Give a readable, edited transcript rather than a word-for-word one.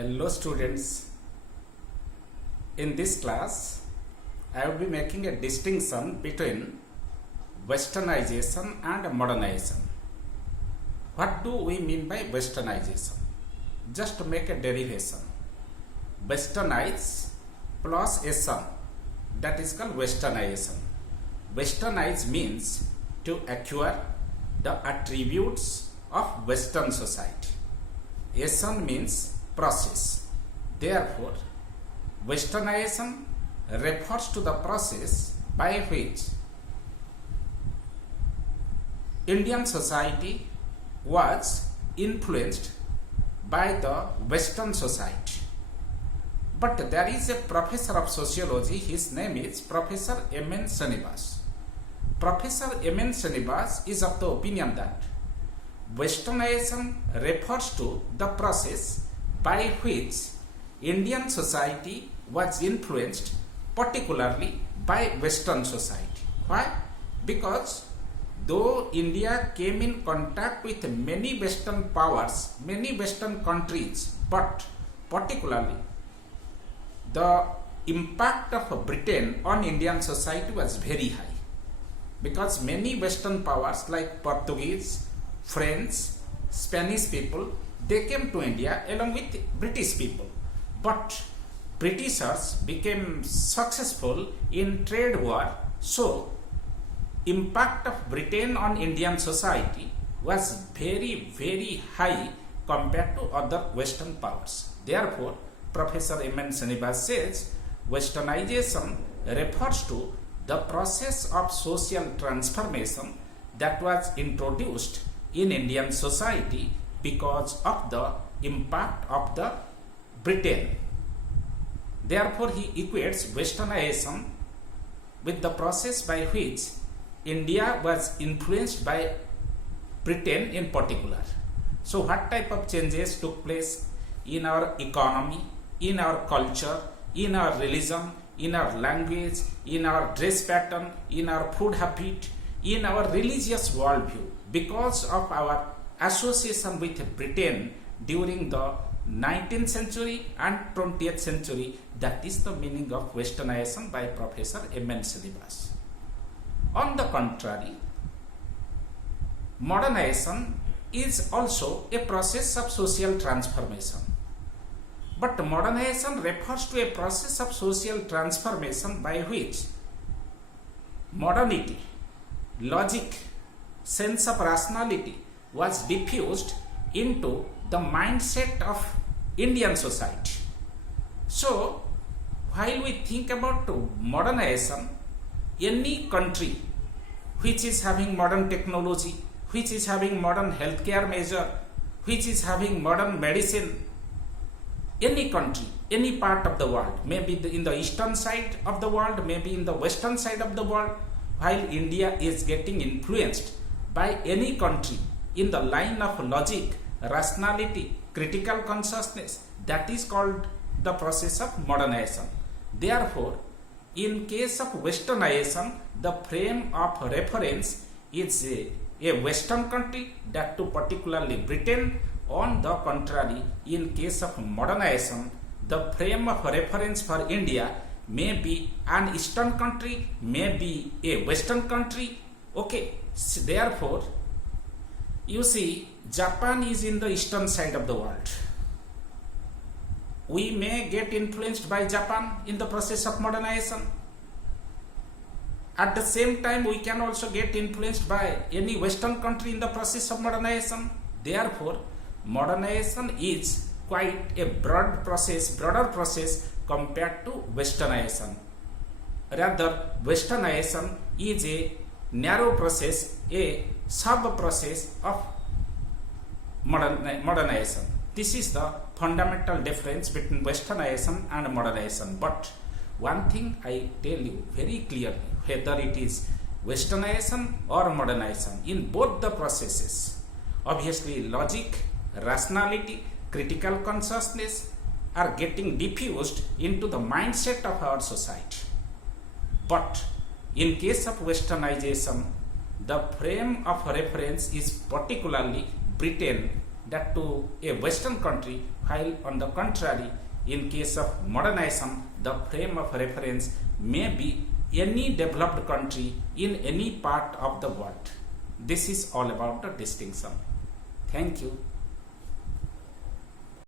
Hello students, in this class I will be making a distinction between Westernization and Modernization. What do we mean by Westernization? Just to make a derivation. Westernize plus ation, that is called Westernization. Westernize means to acquire the attributes of Western society. Ation means process. Therefore, Westernization refers to the process by which Indian society was influenced by the Western society. But there is a professor of sociology, his name is Professor M.N. Srinivas. Professor M.N. Srinivas is of the opinion that Westernization refers to the process by which Indian society was influenced particularly by Western society. Why? Because though India came in contact with many Western powers, many Western countries, but particularly the impact of Britain on Indian society was very high. Because many Western powers like Portuguese, French, Spanish people, they came to India along with British people. But Britishers became successful in trade war, so impact of Britain on Indian society was very, very high compared to other Western powers. Therefore, Professor M.N. Srinivas says Westernization refers to the process of social transformation that was introduced in Indian society because of the impact of the Britain. Therefore, he equates Westernization with the process by which India was influenced by Britain in particular. So, what type of changes took place in our economy, in our culture, in our religion, in our language, in our dress pattern, in our food habit, in our religious worldview because of our association with Britain during the 19th century and 20th century. That is the meaning of Westernization by Professor M.N. Srinivas. On the contrary, modernization is also a process of social transformation. But modernization refers to a process of social transformation by which modernity, logic, sense of rationality was diffused into the mindset of Indian society. So, while we think about modernization, any country which is having modern technology, which is having modern healthcare measure, which is having modern medicine, any country, any part of the world, maybe in the eastern side of the world, maybe in the western side of the world, while India is getting influenced by any country in the line of logic, rationality, critical consciousness, that is called the process of modernization. Therefore, in case of Westernization, the frame of reference is a Western country, that too particularly Britain. On the contrary, in case of modernization, the frame of reference for India may be an Eastern country, may be a Western country. Okay, so therefore, you see, Japan is in the eastern side of the world. We may get influenced by Japan in the process of modernization. At the same time, we can also get influenced by any Western country in the process of modernization. Therefore, modernization is quite a broader process compared to Westernization. Rather, Westernization is a narrow process, a sub-process of modernization. This is the fundamental difference between Westernization and modernization. But one thing I tell you very clearly, whether it is Westernization or modernization, in both the processes, obviously logic, rationality, critical consciousness are getting diffused into the mindset of our society. But in case of Westernization, the frame of reference is particularly Britain, that to a Western country, while on the contrary, in case of modernization, the frame of reference may be any developed country in any part of the world. This is all about the distinction. Thank you.